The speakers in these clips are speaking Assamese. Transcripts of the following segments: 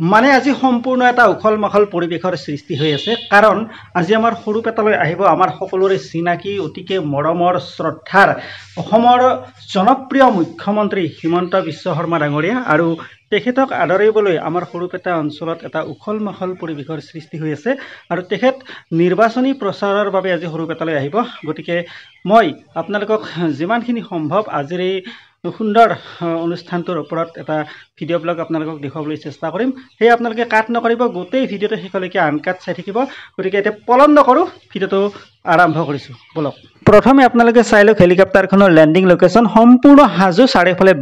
মানে আজি সম্পূৰ্ণ এটা উখল মাখল পৰিৱেশৰ সৃষ্টি হৈ আছে কাৰণ আজি আমাৰ সৰুপেটালৈ আহিব আমাৰ সকলোৰে চিনাকি অতিকে মৰমৰ শ্ৰদ্ধাৰ অসমৰ জনপ্ৰিয় মুখ্যমন্ত্ৰী হিমন্ত বিশ্ব শৰ্মা ডাঙৰীয়া আৰু তেখেতক আদৰিবলৈ আমাৰ সৰুপেটা অঞ্চলত এটা উখল মাখল পৰিৱেশৰ সৃষ্টি হৈ আছে আৰু তেখেত নিৰ্বাচনী প্ৰচাৰৰ বাবে আজি সৰুপেটালৈ আহিব গতিকে মই আপোনালোকক যিমানখিনি সম্ভৱ আজিৰ এই সুন্দৰ অনুষ্ঠানটোৰ ওপৰত এটা ভিডিঅ' ব্লগ আপোনালোকক দেখুৱাবলৈ চেষ্টা কৰিম সেই আপোনালোকে কাট নকৰিব গোটেই ভিডিঅ'টো শেষলৈকে আনকাট চাই থাকিব গতিকে এতিয়া পলম নকৰোঁ ভিডিঅ'টো আৰম্ভ কৰিছোঁ বলক প্ৰথমে আপোনালোকে চাই লওক হেলিকপ্টাৰখনৰ লেণ্ডিং লোকেশ্যন সম্পূৰ্ণ হাজু চাৰিওফালে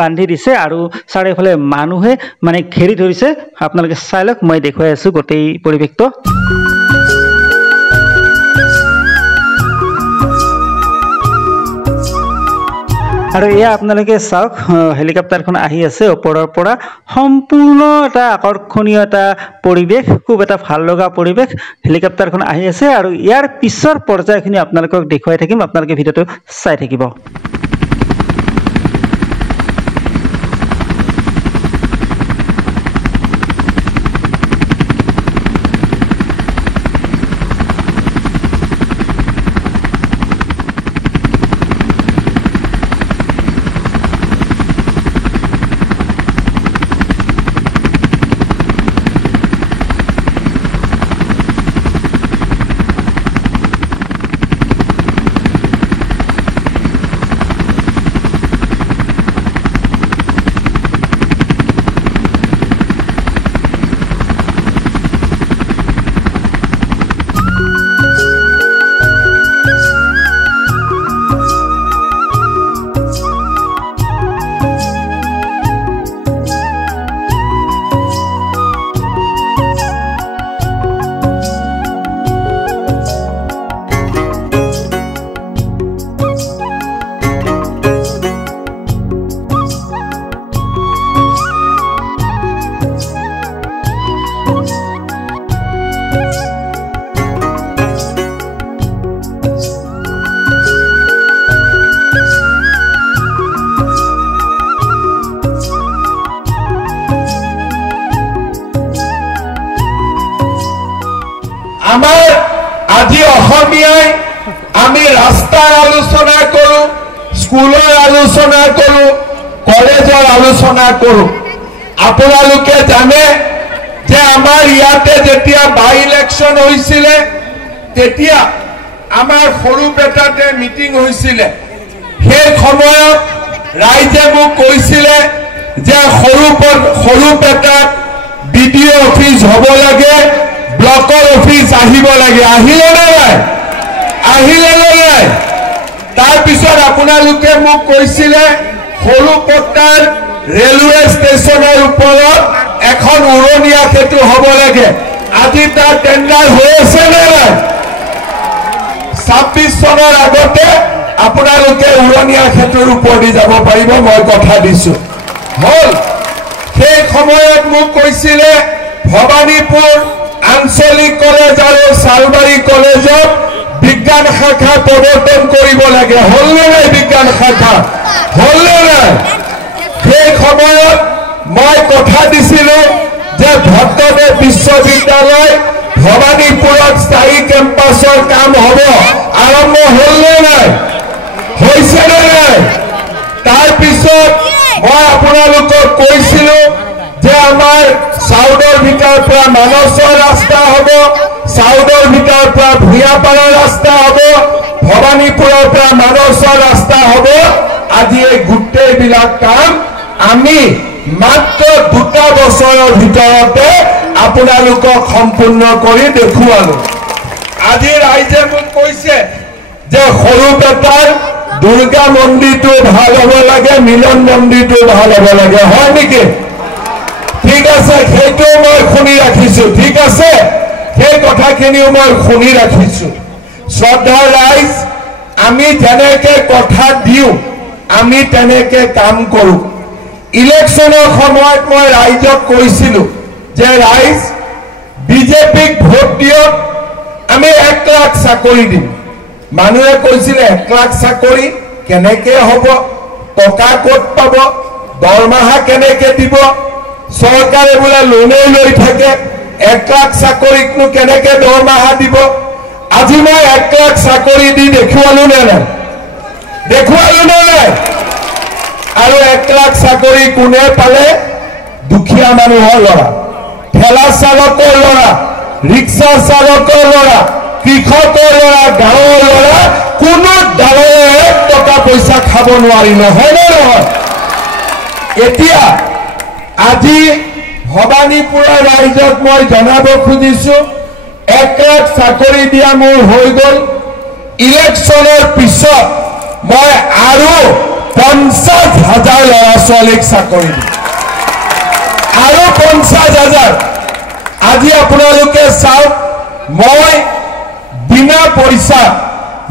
বান্ধি দিছে আৰু চাৰিওফালে মানুহে মানে ঘেৰি ধৰিছে আপোনালোকে চাই লওক মই দেখুৱাই আছোঁ গোটেই পৰিৱেশটো আৰু এয়া আপোনালোকে চাওক হেলিকপ্টাৰখন আহি আছে ওপৰৰ পৰা সম্পূৰ্ণ এটা আকৰ্ষণীয় এটা পৰিৱেশ খুব এটা ভাল লগা পৰিৱেশ হেলিকপ্টাৰখন আহি আছে আৰু ইয়াৰ পিছৰ পৰ্যায়খিনি আপোনালোকক দেখুৱাই থাকিম আপোনালোকে ভিডিঅ'টো চাই থাকিব আমাৰ আজি অসমীয়াই আমি ৰাস্তাৰ আলোচনা কৰোঁ স্কুলৰ আলোচনা কৰোঁ কলেজৰ আলোচনা কৰোঁ আপোনালোকে জানে যে আমাৰ ইয়াতে যেতিয়া বাই ইলেকশ্যন হৈছিলে তেতিয়া আমাৰ সৰুপেটাতে মিটিং হৈছিলে সেই সময়ত ৰাইজে মোক কৈছিলে যে সৰুপেটাত বিডিঅ অফিচ হ'ব লাগে ব্লকৰ অফিচ আহিব লাগে আহিলে নাই তাৰপিছত আপোনালোকে মোক কৈছিলে সৰুপেটাৰ ৰেলৱে ষ্টেচনৰ ওপৰত এখন উৰণীয়া সেতু হ'ব লাগে আজি তাৰ টেণ্ডাৰ হৈ আছে নে নাই 26 চনৰ আগতে আপোনালোকে উৰণীয়া সেতুৰ ওপৰেদি যাব পাৰিব মই কথা দিছোঁ হ'ল সেই সময়ত মোক কৈছিলে ভবানীপুৰ আঞ্চলিক কলেজ আৰু চালবাৰী কলেজত বিজ্ঞান শাখা প্ৰৱৰ্তন কৰিব লাগে হ'লনে নাই বিজ্ঞান শাখা হ'লনে নাই সেই সময়ত মই কথা দিছিলোঁ যে ভট্টদেৱ বিশ্ববিদ্যালয় ভবানীপুৰত স্থায়ী কেম্পাছৰ কাম হ'ব আৰম্ভ হ'লনে নাই হৈছেনে নাই তাৰপিছত মই আপোনালোকক কৈছিলোঁ যে আমাৰ চাউদৰ ভিতৰৰ পৰা মানসৰ ৰাস্তা হ'ব চাউদৰ ভিতৰৰ পৰা ভূঞাপাৰা ৰাস্তা হ'ব ভবানীপুৰৰ পৰা মানসৰ ৰাস্তা হ'ব আজি এই গোটেইবিলাক কাম আমি মাত্ৰ 2 বছৰৰ ভিতৰতে আপোনালোকক সম্পূৰ্ণ কৰি দেখুৱালোঁ আজি ৰাইজে মোক কৈছে যে সৰুপেটাৰ দুৰ্গা মন্দিৰটো ভাল হ'ব লাগে মিলন মন্দিৰটো ভাল হ'ব লাগে হয় নেকি ঠিক আছে সেইটো মই শুনি ৰাখিছোঁ ঠিক আছে সেই কথাখিনিও মই শুনি ৰাখিছোঁ শ্ৰদ্ধাৰ ৰাইজ আমি যেনেকৈ কথা দিওঁ আমি তেনেকৈ কাম কৰোঁ ইলেকশ্যনৰ সময়ত মই ৰাইজক কৈছিলোঁ যে ৰাইজ বিজেপিক ভোট দিয়ক আমি 1 লাখ চাকৰি দিম মানুহে কৈছিলে 1 লাখ চাকৰি কেনেকৈ হ'ব টকা ক'ত পাব দৰমহা কেনেকৈ দিব চৰকাৰে বোলে লোনে লৈ থাকে 1 লাখ চাকৰিকনো কেনেকে দৰমহা দিব আজি মই 1 লাখ চাকৰি দি দেখুৱালো নে নাই আৰু 1 লাখ চাকৰি কোনে পালে দুখীয়া মানুহৰ ল'ৰা ঠেলা চালকৰ ল'ৰা ৰিক্সা চালকৰ ল'ৰা কৃষকৰ ল'ৰা গাঁৱৰ ল'ৰা কোনো ডাঙৰে 1 টকা পইচা খাব নোৱাৰি নহয় নহয় এতিয়া আজি ভবানীপুৰৰ ৰাইজক মই জনাব খুজিছো 1 লাখ চাকৰি দিয়া মোৰ হৈ গ'ল ইলেকশ্যনৰ পিছত মই আৰু 50,000 ল'ৰা ছোৱালীক চাকৰি দিম আৰু 50,000 আজি আপোনালোকে চাওক মই বিনা পইচা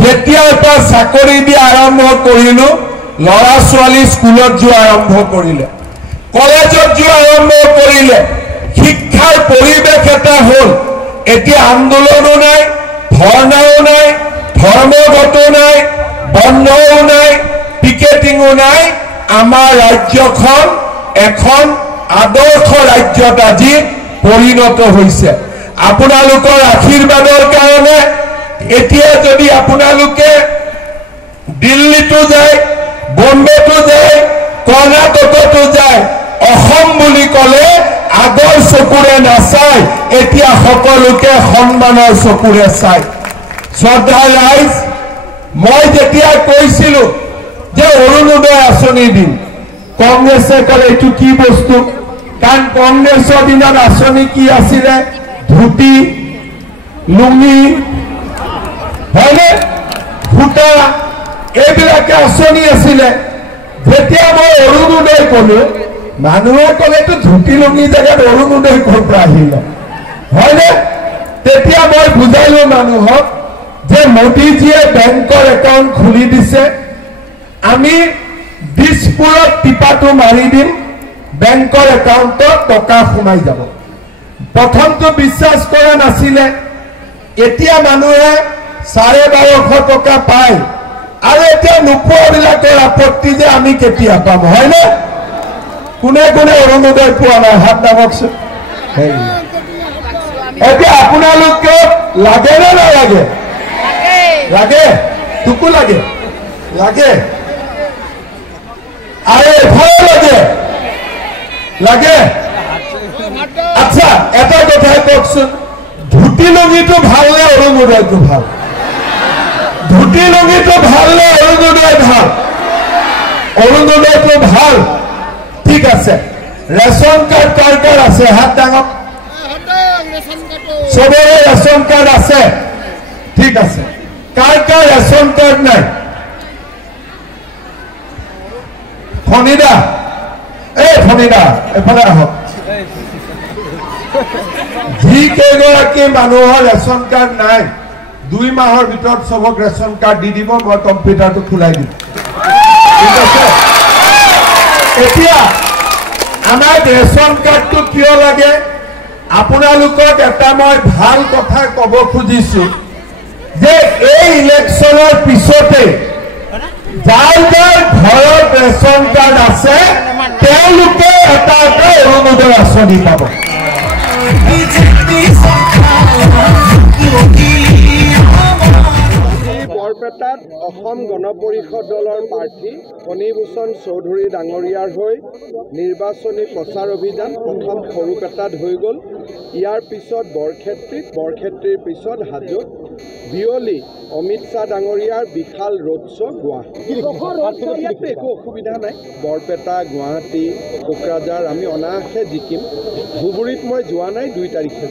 যেতিয়া এটা চাকৰি দিয়া আৰম্ভ কৰিলো ল'ৰা ছোৱালী স্কুলত যোৱা আৰম্ভ কৰিলে কলেজত যোৱা আৰম্ভ কৰিলে শিক্ষাৰ পৰিৱেশ এটা হ'ল এতিয়া আন্দোলনো নাই ধৰ্ণাও নাই ধৰ্মঘটো নাই বন্ধও নাই পিকেটিঙো নাই আমাৰ ৰাজ্যখন এখন আদৰ্শ ৰাজ্যত আজি পৰিণত হৈছে আপোনালোকৰ আশীৰ্বাদৰ কাৰণে এতিয়া যদি আপোনালোকে দিল্লীতো যায় বম্বেতো যায় কৰ্ণাটকতো যায় অসম বুলি ক'লে আগৰ চকুৰে নাচায় এতিয়া সকলোকে সন্মানৰ চকুৰে চায় শ্ৰদ্ধা ৰাইজ মই যেতিয়া কৈছিলো যে অৰুণোদয় আঁচনি দিম কংগ্ৰেছে ক'লে এইটো কি বস্তু কাৰণ কংগ্ৰেছৰ দিনত আঁচনি কি আছিলে ধুতি লুঙি হয়নে ফুটা এইবিলাকে আঁচনি আছিলে যেতিয়া মই অৰুণোদয় ক'লো মানুহে ক'লেতো ধুতি লুঙি জেগাত অৰুণোদয় ক'ৰ পৰা আহিল হয়নে তেতিয়া মই বুজালো মানুহক যে মোদীজীয়ে বেংকৰ একাউণ্ট খুলি দিছে আমি দিছপুৰত টিপাটো মাৰি দিম বেংকৰ একাউণ্টত টকা সোমাই যাব প্ৰথমটো বিশ্বাস কৰা নাছিলে এতিয়া মানুহে 1250 টকা পায় আৰু এতিয়া নোপোৱাবিলাকৰ আপত্তি যে আমি কেতিয়া পাম হয়নে কোনে কোনে অৰুণোদয় পোৱা নাই হাত দাবকচোন এতিয়া আপোনালোকে লাগে নে নালাগে লাগে তোকো লাগে লাগে আৰু এফালে লাগে লাগে আচ্ছা এটা কথা কওকচোন ধুতি লুঙিটো ভাল নে অৰুণোদয়টো ভাল ধুতি লুঙিটো ভাল নে অৰুণোদয় ভাল অৰুণোদয়টো ভাল ঠিক আছে ৰেচন কাৰ্ড কাৰ কাৰ আছে হাত ডাঙক সবৰে ৰেচন কাৰ্ড আছে ঠিক আছে কাৰ কাৰ ৰেচন কাৰ্ড নাই ফণিদা ফণিদা এফালে আহক যি কেইগৰাকী মানুহৰ ৰেচন কাৰ্ড নাই 2 মাহৰ ভিতৰত সবক ৰেচন কাৰ্ড দি দিব মই কম্পিউটাৰটো খোলাই দিম ঠিক আছে এতিয়া আমাৰ ৰেচন কাৰ্ডটো কিয় লাগে আপোনালোকক এটা মই ভাল কথা ক'ব খুজিছো যে এই ইলেকশ্যনৰ পিছতে যাৰ যাৰ ঘৰত ৰেচন কাৰ্ড আছে তেওঁলোকে এটা অৰুণোদয় আঁচনি পাব বৰপেটাত অসম গণ পৰিষদ দলৰ প্ৰাৰ্থী ফণীভূষণ চৌধুৰী ডাঙৰীয়াৰ হৈ নিৰ্বাচনী প্ৰচাৰ অভিযান প্ৰথম সৰুপেটাত হৈ গ'ল ইয়াৰ পিছত বৰক্ষেত্ৰীৰ পিছত হাজোত বিয়লি অমিত শ্বাহ ডাঙৰীয়াৰ বিশাল ৰোড শ্ব' গুৱাহাটী একো অসুবিধা নাই বৰপেটা গুৱাহাটী কোকৰাঝাৰ আমি অনায়াসে জিকিম ধুবুৰীত মই যোৱা নাই 2 তাৰিখে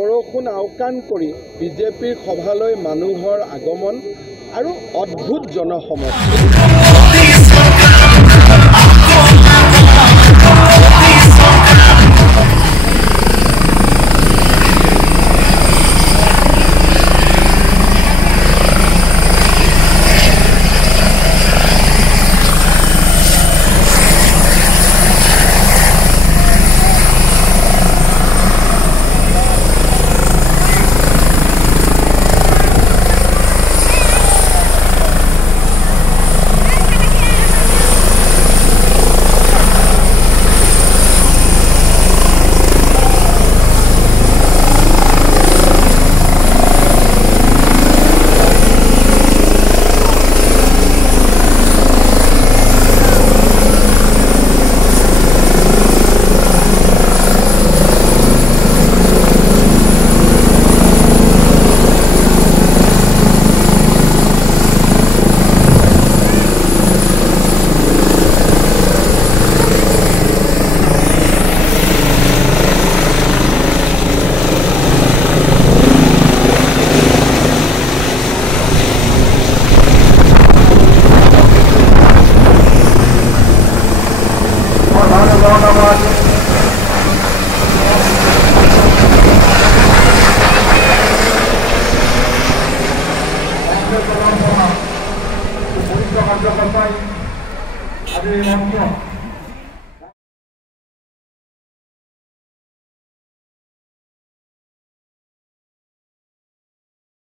বৰষুণ আওকাণ কৰি বিজেপিৰ সভালৈ মানুহৰ আগমন আৰু অদ্ভুত জনসমৰ্থন